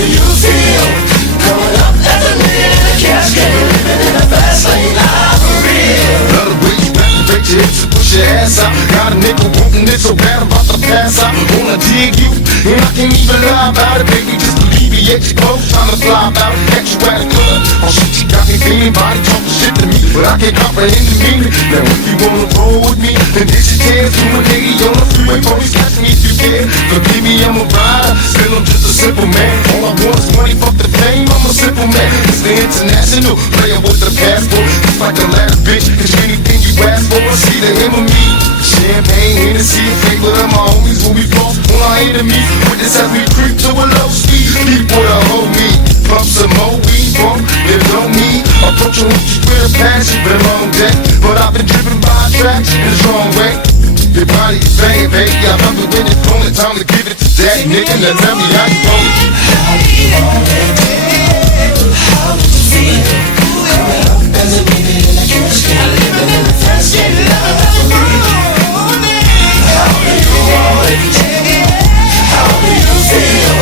do you feel? Growing up as a nigga in a cash game, living in a fast lane life for real. Love the way you activate your hips and push your ass out. Got a nigga wanting it so bad I'm about to pass out. Wanna dig you, and I can't even lie about it, baby. Just alleviate your clothes, trying to fly about it. Catch you at a club, oh shit, you got me feeling. Body talking shit to me, but I can't comprehend the meaning. Now if you wanna roll with me, then this your chance. You a nigga on the freeway, police catch me if you can. Forgive me, I'm a rider, still I'm just a simple man. All I want is money, fuck the fame, I'm a simple man. It's the international, player with the passport. It's like the last bitch, cause anything you ask for, see the M of me. Champagne, Hennessy, a favor of my homies when we floss on our enemies. With this as we creep to a low speed, people to hold me. Pump some more weed, bump, you know me. Approaching hoochies with a passion, been a long day, but I've been driven by attraction in the strong way. Your body is banging, baby, I love it when it's on it. Time to give it to daddy, nigga, now tell me how you want it. How do you want it? How do you feel? Growing up as a nigga in a cash game, living in a fast lane life for real. How do you want it? How do you feel?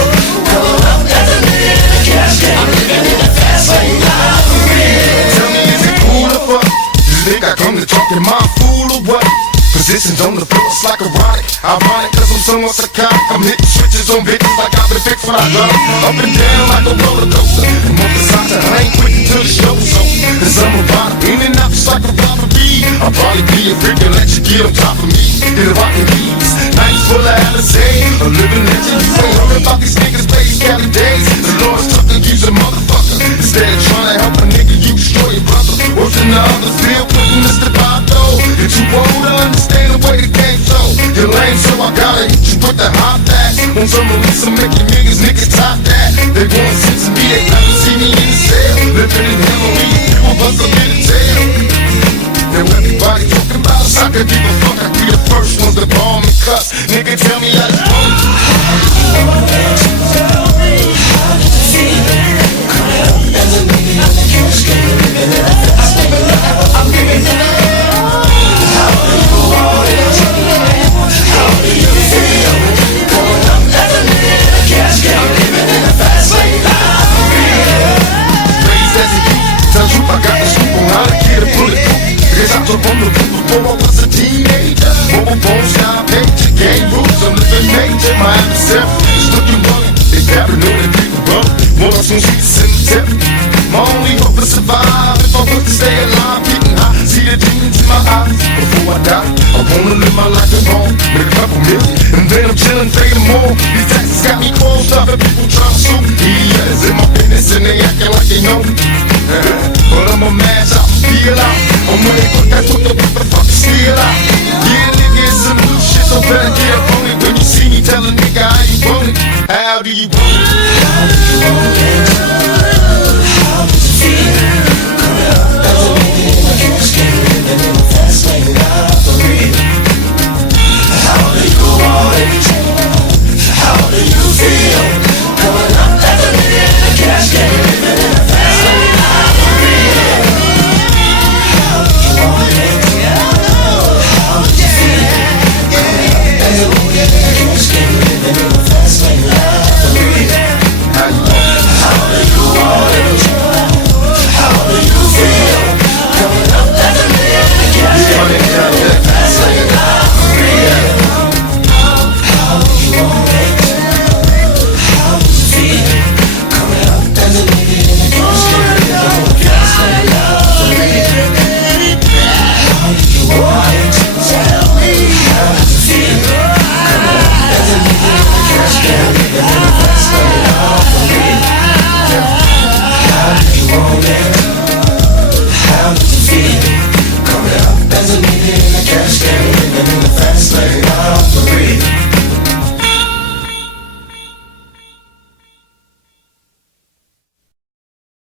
Growing up as a nigga in a cash game, living in a fast lane life for real. Tell me, is it cool or what? You think I come to talk in my fool or what? Positions on the floor, it's like erotic. Ironic, cause I'm somewhat psychotic. I'm hitting switches on bitches like I've been fixed when I love it. Up and down like a roller coaster. I'm on the side, I ain't quitting till the show's over. Cause I'm a rider, in and out just like a robbery. I'll probably be a freak and let you get on top of me. Hit a rockin' beats, nights full of Alizé. A living legend, you ain't heard about these niggas, plays, Cali days. The Lord's tucking, use a motherfucker. Instead of trying to help a nigga, you destroy your brother. Worse than the others, still putting this to buy though. You're too old to understand the way the game so. You're lame, so I gotta hit you with the hot facts. On some release, I'm making niggas top that. They want sense of me, they never see me in the cell. Living in hell, we people bust up in the tail. Now everybody talking about us, I could give a fuck. I be the first ones to bomb and cuss. Nigga, tell me how you want it. How do you feel? Growing up as a nigga in a cash game, living in a fast lane life for real. How do you want it? How do you feel? Growing up as a nigga in a cash game, living in a fast lane life for real. Raised as a youth, tell you I got the scoop on how to get a bulletproof. Cause I took on the roof before I was a teenager. Mobile phones, now page, game rules, I'm living major. My adversary is looking running. They paranoid and people run. More on some streets in the tip. My only hope is survive. If I was to stay alive, getting high, see the demons in my eyes. Before I die, I wanna live my life at home. Make a couple million, and then I'm chillin', fading more. These taxes got me closed up, and people tryna sue. Yeah, it's in my business, and they acting like they know. But I'm a mash out, feel out. I'm ready, but that's what the fuck steal out. Yeah, nigga, it's some new shit, so better get up on it. When you see me, tell a nigga how you want it. How do you want it?